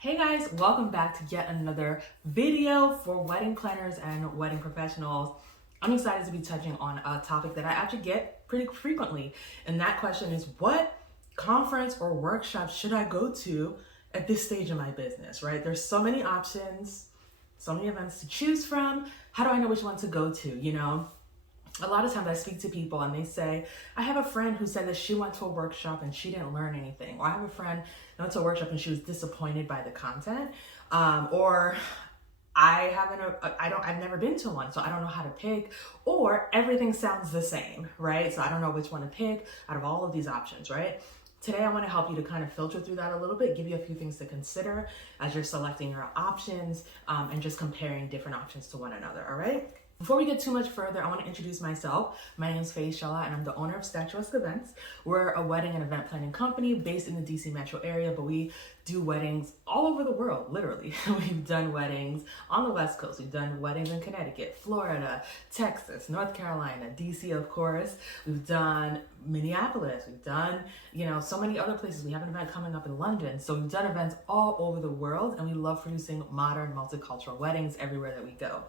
Hey guys, welcome back to yet another video for wedding planners and wedding professionals. I'm excited to be touching on a topic that I actually get pretty frequently, and that question is, what conference or workshop should I go to at this stage of my business, right? There's so many options, so many events to choose from. How do I know which one to go to? A lot of times I speak to people and they say, I have a friend who said that she went to a workshop and she didn't learn anything. Or I have a friend who went to a workshop and she was disappointed by the content. Or I've never been to one, so I don't know how to pick. Or everything sounds the same, right? So I don't know which one to pick out of all of these options, right? Today, I want to help you to kind of filter through that a little bit, give you a few things to consider as you're selecting your options and just comparing different options to one another, all right? Before we get too much further, I want to introduce myself. My name is Faye Shala, and I'm the owner of Statuesque Events. We're a wedding and event planning company based in the DC metro area, but we do weddings all over the world, literally. We've done weddings on the West Coast. We've done weddings in Connecticut, Florida, Texas, North Carolina, DC, of course. We've done Minneapolis. We've done, so many other places. We have an event coming up in London. So we've done events all over the world, and we love producing modern, multicultural weddings everywhere that we go.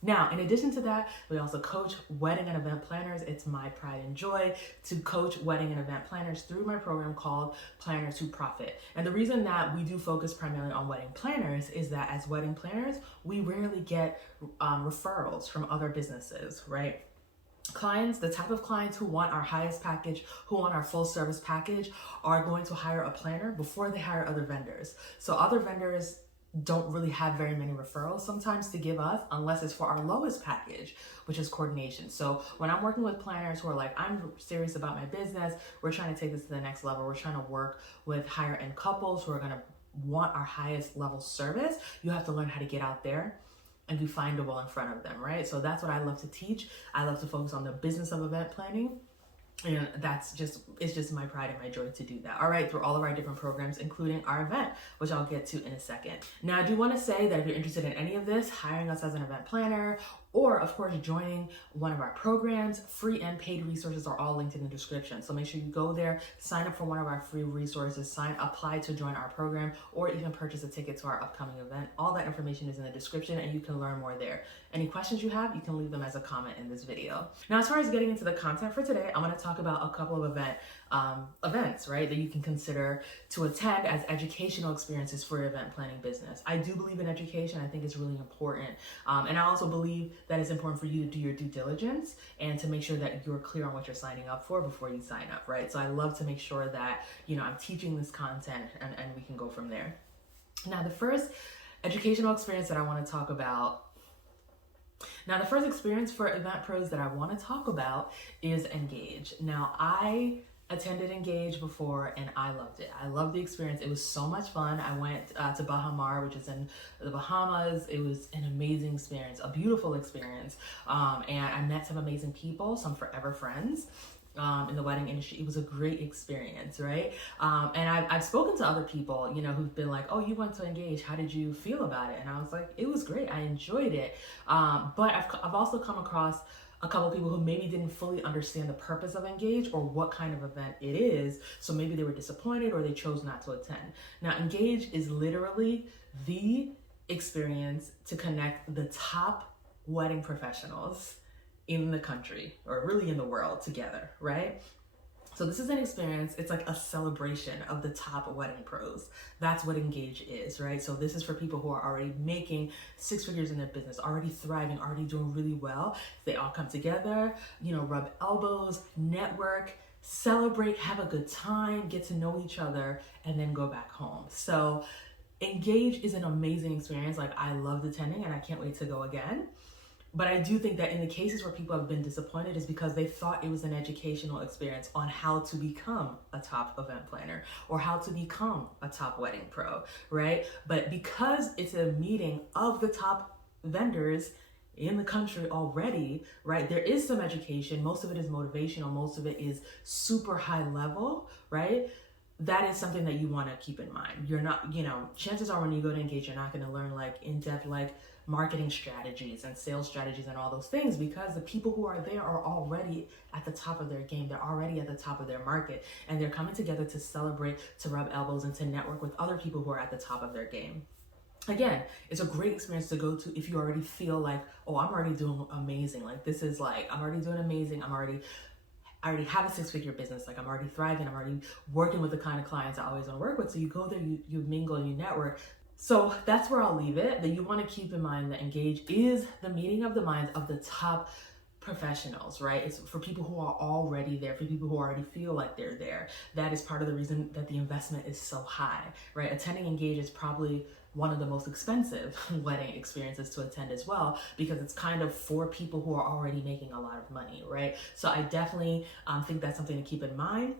Now, in addition to that, we also coach wedding and event planners. It's my pride and joy to coach wedding and event planners through my program called Planners Who Profit. And the reason that we do focus primarily on wedding planners is that as wedding planners, we rarely get referrals from other businesses, right? Clients, the type of clients who want our highest package, who want our full service package, are going to hire a planner before they hire other vendors. So other vendors don't really have very many referrals sometimes to give us unless it's for our lowest package, which is coordination. So when I'm working with planners who are like, I'm serious about my business, we're trying to take this to the next level, we're trying to work with higher end couples who are going to want our highest level service, you have to learn how to get out there and be findable in front of them, right? So that's what I love to teach. I love to focus on the business of event planning. And it's just my pride and my joy to do that. All right, through all of our different programs, including our event, which I'll get to in a second. Now, I do want to say that if you're interested in any of this, hiring us as an event planner, or of course, joining one of our programs, free and paid resources are all linked in the description. So make sure you go there, sign up for one of our free resources, apply to join our program, or even purchase a ticket to our upcoming event. All that information is in the description and you can learn more there. Any questions you have, you can leave them as a comment in this video. Now, as far as getting into the content for today, I want to talk about a couple of events, right, that you can consider to attend as educational experiences for your event planning business. I do believe in education. I think it's really important. And I also believe that it's important for you to do your due diligence and to make sure that you're clear on what you're signing up for before you sign up, right? So I love to make sure that, I'm teaching this content and we can go from there. Now, the first educational experience that I want to talk about Now, the first experience for event pros that I want to talk about is Engage. Now, I attended Engage before and I loved it. I loved the experience. It was so much fun. I went to Baha Mar, which is in the Bahamas. It was an amazing experience, a beautiful experience. And I met some amazing people, some forever friends. In the wedding industry. It was a great experience, right? And I've spoken to other people, who've been like, oh, you went to Engage. How did you feel about it? And I was like, it was great. I enjoyed it. But I've also come across a couple of people who maybe didn't fully understand the purpose of Engage or what kind of event it is. So maybe they were disappointed or they chose not to attend. Now, Engage is literally the experience to connect the top wedding professionals in the country, or really in the world, together, right? So this is an experience, it's like a celebration of the top wedding pros. That's what Engage is, right? So this is for people who are already making six figures in their business, already thriving, already doing really well. They all come together, rub elbows, network, celebrate, have a good time, get to know each other, and then go back home. So Engage is an amazing experience. Like, I loved attending and I can't wait to go again. But I do think that in the cases where people have been disappointed is because they thought it was an educational experience on how to become a top event planner or how to become a top wedding pro, right? But because it's a meeting of the top vendors in the country already, right? There is some education. Most of it is motivational. Most of it is super high level, right? that is something that you want to keep in mind. You're not, chances are when you go to Engage, you're not going to learn like in-depth, like marketing strategies and sales strategies and all those things, because the people who are there are already at the top of their game. They're already at the top of their market, and they're coming together to celebrate, to rub elbows, and to network with other people who are at the top of their game. Again, it's a great experience to go to if you already feel like, oh, I'm already doing amazing. Like, this is like, I'm already doing amazing. I already have a 6-figure business. Like, I'm already thriving. I'm already working with the kind of clients I always want to work with. So you go there, you mingle, and you network. So that's where I'll leave it. That you want to keep in mind that Engage is the meeting of the minds of the top professionals, right? It's for people who are already there, for people who already feel like they're there. That is part of the reason that the investment is so high, right? Attending Engage is probably one of the most expensive wedding experiences to attend as well, because it's kind of for people who are already making a lot of money, right? So I definitely think that's something to keep in mind.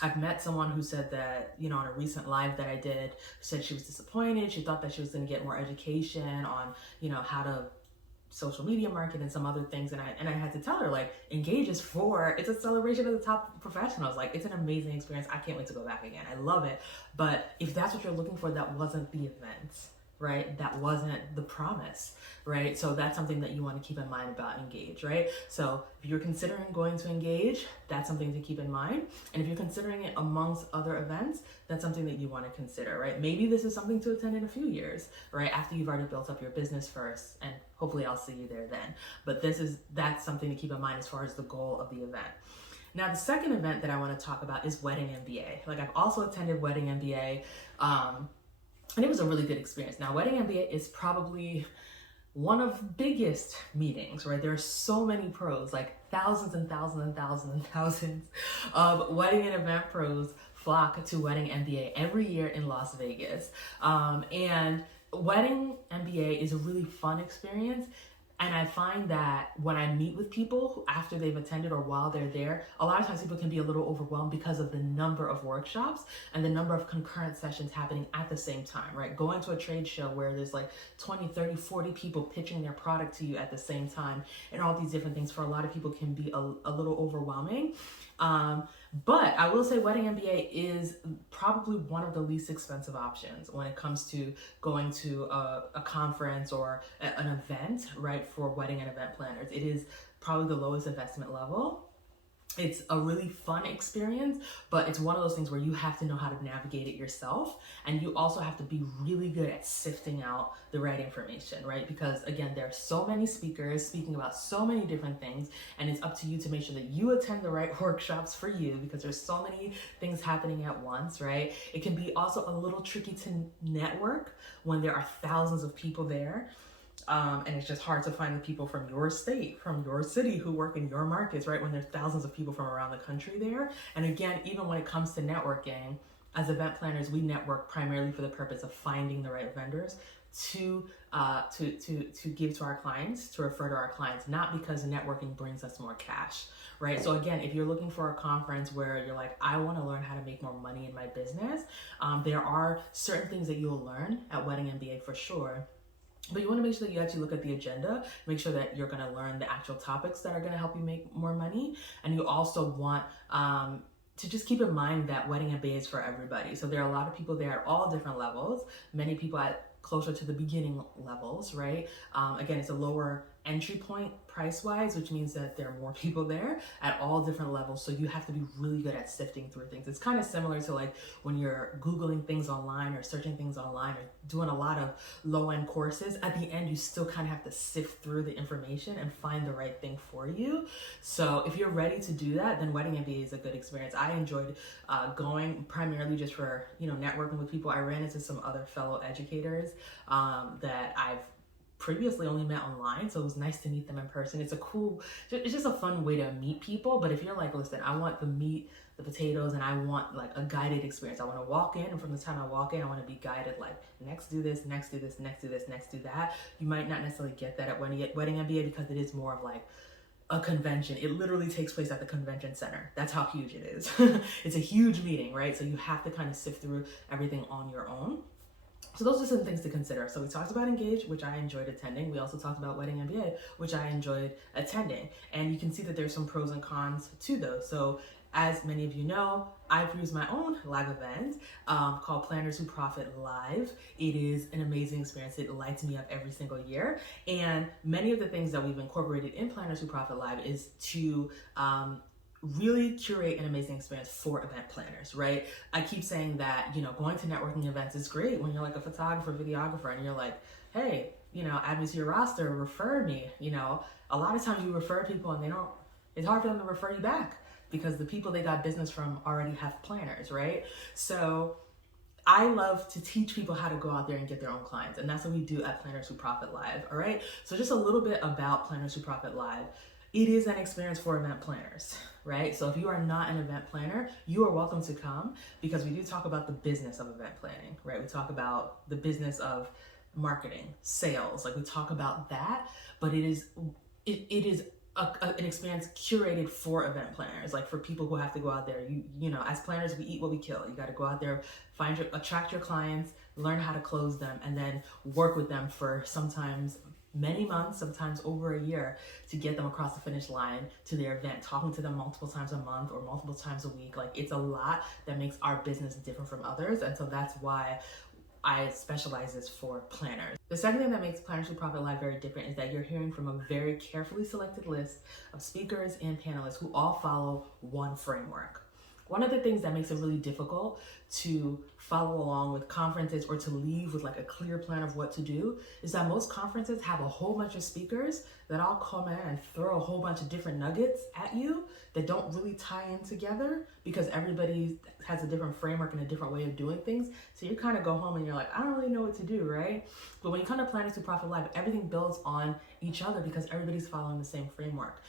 I've met someone who said that, on a recent live that I did, said she was disappointed. She thought that she was going to get more education on, how to social media market and some other things. And I had to tell her, like, Engage is it's a celebration of the top professionals. Like, it's an amazing experience. I can't wait to go back again. I love it. But if that's what you're looking for, that wasn't the event, right? That wasn't the promise, right? So that's something that you want to keep in mind about Engage, right? So if you're considering going to Engage, that's something to keep in mind. And if you're considering it amongst other events, that's something that you want to consider, right? Maybe this is something to attend in a few years, right? After you've already built up your business first, and hopefully I'll see you there then. But that's something to keep in mind as far as the goal of the event. Now, the second event that I want to talk about is Wedding MBA. Like, I've also attended Wedding MBA, and it was a really good experience. Now, Wedding MBA is probably one of the biggest meetings, right? There are so many pros, like thousands and thousands and thousands and thousands of wedding and event pros flock to Wedding MBA every year in Las Vegas. And Wedding MBA is a really fun experience. And I find that when I meet with people after they've attended or while they're there, a lot of times people can be a little overwhelmed because of the number of workshops and the number of concurrent sessions happening at the same time, right? Going to a trade show where there's like 20, 30, 40 people pitching their product to you at the same time, and all these different things for a lot of people can be a little overwhelming. But I will say Wedding MBA is probably one of the least expensive options when it comes to going to a conference or an event, right, for wedding and event planners. It is probably the lowest investment level. It's a really fun experience, but it's one of those things where you have to know how to navigate it yourself. And you also have to be really good at sifting out the right information, right? Because again, there are so many speakers speaking about so many different things, and it's up to you to make sure that you attend the right workshops for you, because there's so many things happening at once, right? It can be also a little tricky to network when there are thousands of people there. And it's just hard to find the people from your state, from your city, who work in your markets, right? When there's thousands of people from around the country there. And again, even when it comes to networking, as event planners, we network primarily for the purpose of finding the right vendors to give to our clients, to refer to our clients, not because networking brings us more cash, right? So again, if you're looking for a conference where you're like, I want to learn how to make more money in my business, there are certain things that you'll learn at Wedding MBA for sure. But you want to make sure that you actually look at the agenda, make sure that you're going to learn the actual topics that are going to help you make more money. And you also want to just keep in mind that Wedding MBA is for everybody. So there are a lot of people there at all different levels, many people at closer to the beginning levels, right? Again, it's a lower entry point price-wise, which means that there are more people there at all different levels. So you have to be really good at sifting through things. It's kind of similar to like when you're Googling things online or searching things online or doing a lot of low-end courses. At the end, you still kind of have to sift through the information and find the right thing for you. So if you're ready to do that, then Wedding MBA is a good experience. I enjoyed going primarily just for, networking with people. I ran into some other fellow educators that I've previously only met online, so it was nice to meet them in person. It's just a fun way to meet people. But if you're like, listen, I want the meat, the potatoes, and I want like a guided experience. I want to walk in, and from the time I walk in, I want to be guided, like, next do this, next do this, next do this, next do that. You might not necessarily get that at Wedding MBA because it is more of like a convention. It literally takes place at the convention center. That's how huge it is. It's a huge meeting, right? So you have to kind of sift through everything on your own. So those are some things to consider. So we talked about Engage, which I enjoyed attending. We also talked about Wedding MBA, which I enjoyed attending. And you can see that there's some pros and cons to those. So as many of you know, I produce my own live event called Planners Who Profit Live. It is an amazing experience. It lights me up every single year. And many of the things that we've incorporated in Planners Who Profit Live is to really curate an amazing experience for event planners, right? I keep saying that, going to networking events is great when you're like a photographer, videographer, and you're like, hey, add me to your roster, refer me. A lot of times you refer people and it's hard for them to refer you back because the people they got business from already have planners, right? So I love to teach people how to go out there and get their own clients. And that's what we do at Planners Who Profit Live, all right? So just a little bit about Planners Who Profit Live. It is an experience for event planners, right? So if you are not an event planner, you are welcome to come because we do talk about the business of event planning, right? We talk about the business of marketing, sales, like we talk about that, but it is an experience curated for event planners, like for people who have to go out there. As planners, we eat what we kill. You got to go out there, attract your clients, learn how to close them, and then work with them for sometimes many months, sometimes over a year to get them across the finish line to their event, talking to them multiple times a month or multiple times a week. Like it's a lot that makes our business different from others. And so that's why I specialize this for planners. The second thing that makes Planners Who Profit Live very different is that you're hearing from a very carefully selected list of speakers and panelists who all follow one framework. One of the things that makes it really difficult to follow along with conferences or to leave with like a clear plan of what to do is that most conferences have a whole bunch of speakers that all come in and throw a whole bunch of different nuggets at you that don't really tie in together because everybody has a different framework and a different way of doing things. So you kind of go home and you're like, I don't really know what to do, right? But when you come to Planners Who Profit Live, everything builds on each other because everybody's following the same framework.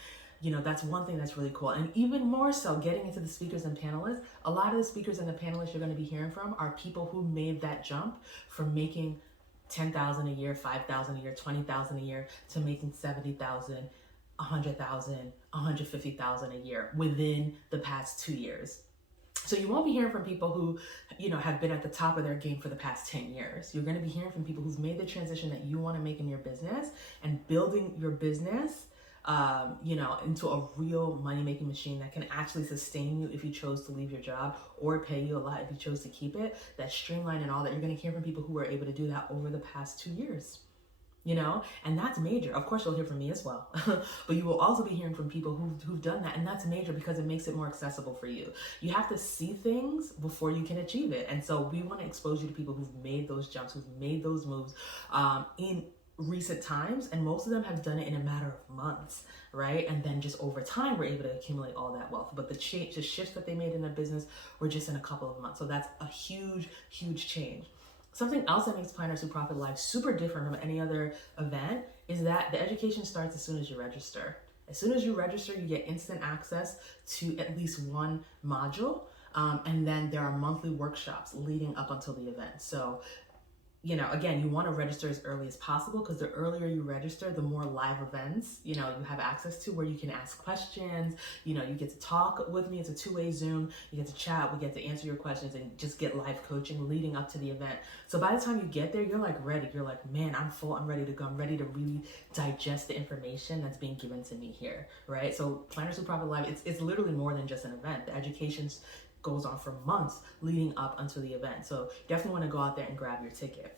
That's one thing that's really cool. And even more so, getting into the speakers and panelists, a lot of the speakers and the panelists you're going to be hearing from are people who made that jump from making $10,000 a year, $5,000 a year, $20,000 a year to making $70,000, $100,000, $150,000 a year within the past 2 years. So you won't be hearing from people who, have been at the top of their game for the past 10 years. You're going to be hearing from people who've made the transition that you want to make in your business and building your business into a real money-making machine that can actually sustain you if you chose to leave your job or pay you a lot if you chose to keep it, that's streamlined and all that. You're going to hear from people who were able to do that over the past 2 years, and that's major. Of course, you'll hear from me as well, but you will also be hearing from people who've done that, and that's major because it makes it more accessible for you. You have to see things before you can achieve it, and so we want to expose you to people who've made those jumps, who've made those moves in recent times, and most of them have done it in a matter of months, right? And then just over time, we're able to accumulate all that wealth. But the shifts that they made in their business were just in a couple of months. So that's a huge, huge change. Something else that makes Planners Who Profit Live super different from any other event is that the education starts as soon as you register. As soon as you register, you get instant access to at least one module. And then there are monthly workshops leading up until the event. So again, you want to register as early as possible because the earlier you register, the more live events, you have access to where you can ask questions, you get to talk with me. It's a two-way Zoom. You get to chat. We get to answer your questions and just get live coaching leading up to the event. So by the time you get there, you're like ready. You're like, man, I'm full. I'm ready to go. I'm ready to really digest the information that's being given to me here, right? So Planners Who Profit Live, it's literally more than just an event. The education's goes on for months leading up until the event. So definitely want to go out there and grab your ticket.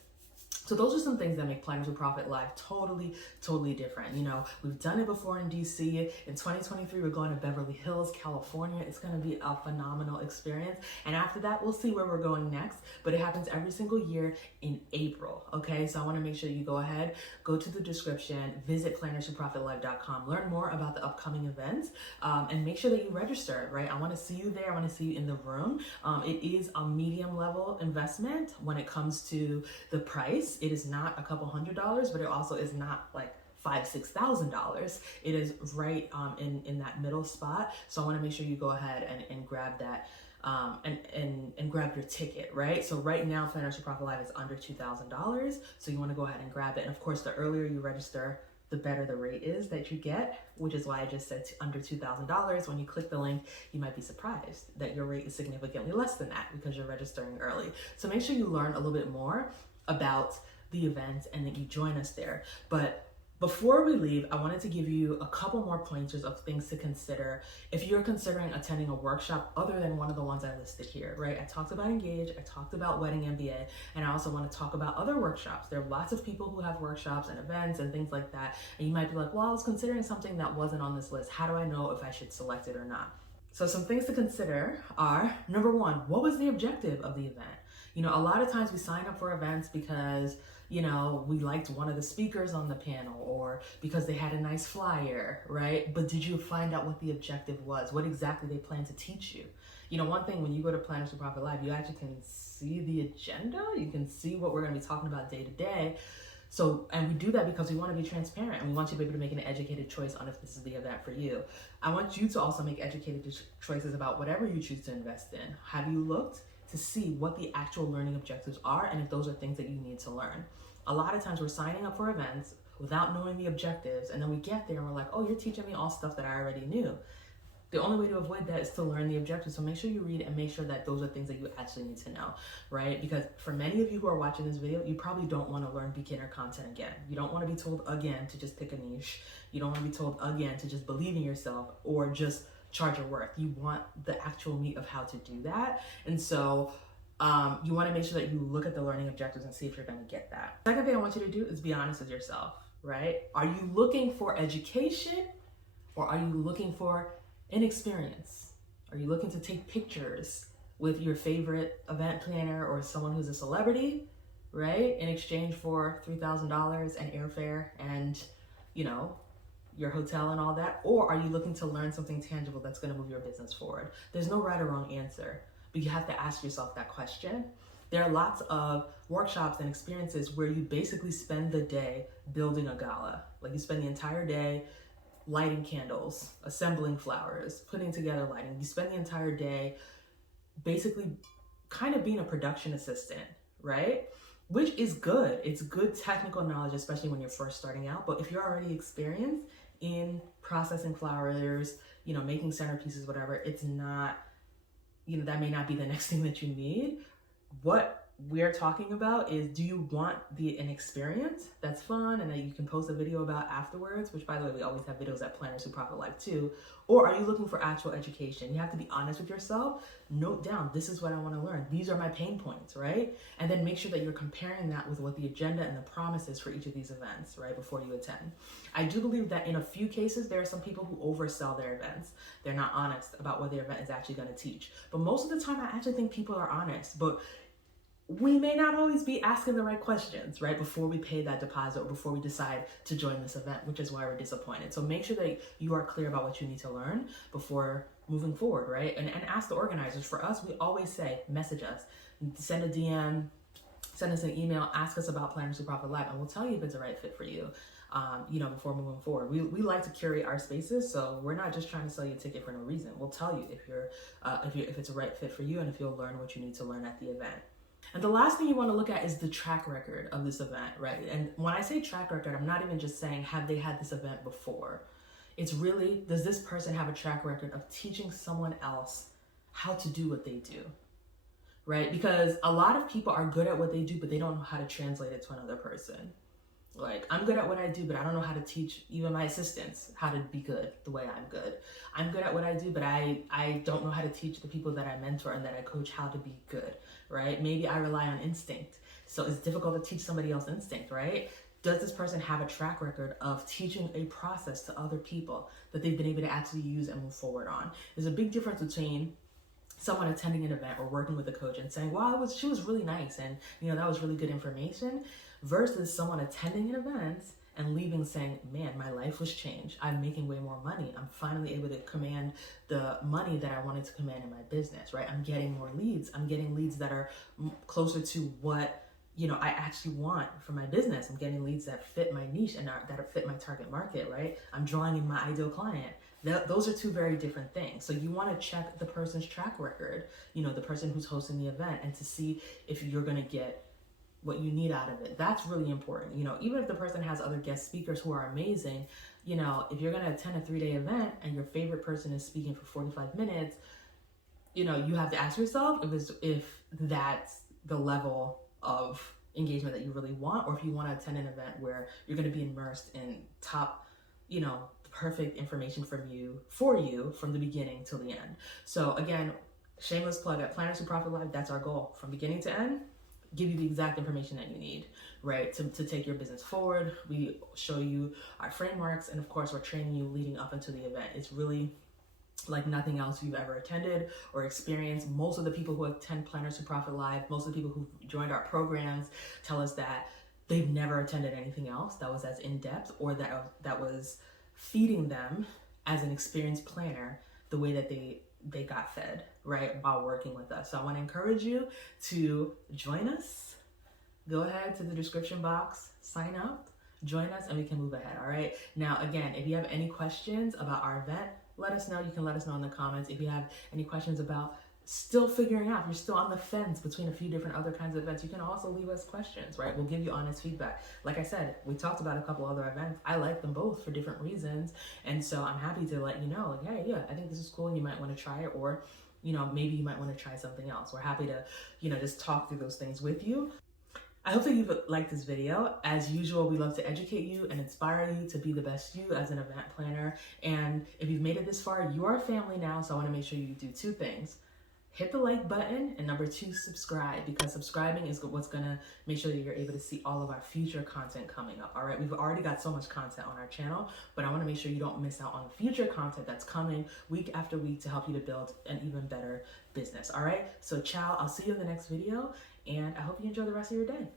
So those are some things that make Planners Who Profit Live totally, totally different. We've done it before in DC. In 2023, we're going to Beverly Hills, California. It's going to be a phenomenal experience. And after that, we'll see where we're going next. But it happens every single year in April, okay? So I want to make sure you go ahead, go to the description, visit plannerswhoprofitlive.com, learn more about the upcoming events, and make sure that you register, right? I want to see you there. I want to see you in the room. It is a medium level investment when it comes to the price. It is not a couple $100s, but it also is not like $5,000-$6,000. It is right in that middle spot. So I want to make sure you go ahead and grab that and grab your ticket, right? So right now, Planners Who Profit Live is under $2,000. So you want to go ahead and grab it. And of course, the earlier you register, the better the rate is that you get, which is why I just said under $2,000. When you click the link, you might be surprised that your rate is significantly less than that because you're registering early. So make sure you learn a little bit more about the event and that you join us there. But Before we leave, I wanted to give you a couple more pointers of things to consider if you're considering attending a workshop other than one of the ones I listed here, right? I talked about Engage, I talked about Wedding MBA, and I also want to talk about other workshops. There are lots of people who have workshops and events and things like that. And you might be like, well, I was considering something that wasn't on this list. How do I know if I should select it or not? So some things to consider are, number one, what was the objective of the event? A lot of times we sign up for events because we liked one of the speakers on the panel or because they had a nice flyer, right? But did you find out what the objective was? What exactly they plan to teach you? One thing, when you go to Planners Who Profit Live, you actually can see the agenda. You can see what we're going to be talking about day to day. So, and we do that because we want to be transparent and we want you to be able to make an educated choice on if this is the event for you. I want you to also make educated choices about whatever you choose to invest in. Have you looked to see what the actual learning objectives are and if those are things that you need to learn? A lot of times we're signing up for events without knowing the objectives, and then we get there and we're like, oh, you're teaching me all stuff that I already knew. The only way to avoid that is to learn the objectives. So make sure you read and make sure that those are things that you actually need to know, right? Because for many of you who are watching this video, you probably don't want to learn beginner content again. You don't want to be told again to just pick a niche. You don't want to be told again to just believe in yourself or just charge your worth. You want the actual meat of how to do that. And so you want to make sure that you look at the learning objectives and see if you're going to get that. Second thing I want you to do is be honest with yourself, right? Are you looking for education or are you looking for an experience? Are you looking to take pictures with your favorite event planner or someone who's a celebrity, right? In exchange for $3,000 and airfare and, your hotel and all that? Or are you looking to learn something tangible that's going to move your business forward? There's no right or wrong answer, but you have to ask yourself that question. There are lots of workshops and experiences where you basically spend the day building a gala. Like you spend the entire day lighting candles, assembling flowers, putting together lighting. You spend the entire day basically kind of being a production assistant, right? Which is good. It's good technical knowledge, especially when you're first starting out. But if you're already experienced in processing flowers, making centerpieces, whatever, it's not, that may not be the next thing that you need. What we're talking about is, do you want an experience that's fun and that you can post a video about afterwards, which by the way, we always have videos at Planners Who Profit Live too, or are you looking for actual education? You have to be honest with yourself, note down, this is what I want to learn. These are my pain points, right? And then make sure that you're comparing that with what the agenda and the promise is for each of these events, right, before you attend. I do believe that in a few cases, there are some people who oversell their events. They're not honest about what their event is actually going to teach. But most of the time, I actually think people are honest, but we may not always be asking the right questions, right, before we pay that deposit or before we decide to join this event, which is why we're disappointed. So make sure that you are clear about what you need to learn before moving forward, right? And ask the organizers. For us, we always say, message us, send a DM, send us an email, ask us about Planners Who Profit Live, and we'll tell you if it's a right fit for you, before moving forward. We like to curate our spaces, so we're not just trying to sell you a ticket for no reason. We'll tell you if it's a right fit for you and if you'll learn what you need to learn at the event. And the last thing you want to look at is the track record of this event, right? And when I say track record, I'm not even just saying, have they had this event before? It's really, does this person have a track record of teaching someone else how to do what they do, right? Because a lot of people are good at what they do, but they don't know how to translate it to another person. Like, I'm good at what I do, but I don't know how to teach even my assistants how to be good the way I'm good. I'm good at what I do, but I don't know how to teach the people that I mentor and that I coach how to be good, right? Maybe I rely on instinct. So it's difficult to teach somebody else instinct, right? Does this person have a track record of teaching a process to other people that they've been able to actually use and move forward on? There's a big difference between someone attending an event or working with a coach and saying, wow, she was really nice and that was really good information, versus someone attending an event and leaving saying, man, my life was changed. I'm making way more money. I'm finally able to command the money that I wanted to command in my business, right? I'm getting more leads. I'm getting leads that are closer to what I actually want for my business. I'm getting leads that fit my niche and that fit my target market, right? I'm drawing in my ideal client. Those are two very different things. So you want to check the person's track record, the person who's hosting the event, and to see if you're going to get what you need out of it. That's really important. Even if the person has other guest speakers who are amazing, if you're going to attend a 3-day event and your favorite person is speaking for 45 minutes, you have to ask yourself if that's the level of engagement that you really want, or if you want to attend an event where you're going to be immersed in top, perfect information for you from the beginning till the end. So again, shameless plug at Planners Who Profit Live, that's our goal. From beginning to end, give you the exact information that you need, right, to take your business forward. We show you our frameworks, and of course, we're training you leading up into the event. It's really like nothing else you've ever attended or experienced. Most of the people who attend Planners Who Profit Live, most of the people who joined our programs tell us that they've never attended anything else that was as in-depth or that was feeding them as an experienced planner the way that they got fed, right, while working with us. So I want to encourage you to join us. Go ahead to the description box, sign up, join us, and we can move ahead, all right? Now, again, if you have any questions about our event, let us know. You can let us know in the comments. If you have any questions about still figuring out, if you're still on the fence between a few different other kinds of events, you can also leave us questions, right? We'll give you honest feedback. Like I said, we talked about a couple other events. I like them both for different reasons. And so I'm happy to let you know, like, hey, yeah, I think this is cool and you might want to try it, or, maybe you might want to try something else. We're happy to, just talk through those things with you. I hope that you've liked this video. As usual, we love to educate you and inspire you to be the best you as an event planner. And if you've made it this far, you are a family now, so I want to make sure you do two things. Hit the like button, and number two, subscribe, because subscribing is what's going to make sure that you're able to see all of our future content coming up, all right? We've already got so much content on our channel, but I want to make sure you don't miss out on the future content that's coming week after week to help you to build an even better business, all right? So ciao, I'll see you in the next video, and I hope you enjoy the rest of your day.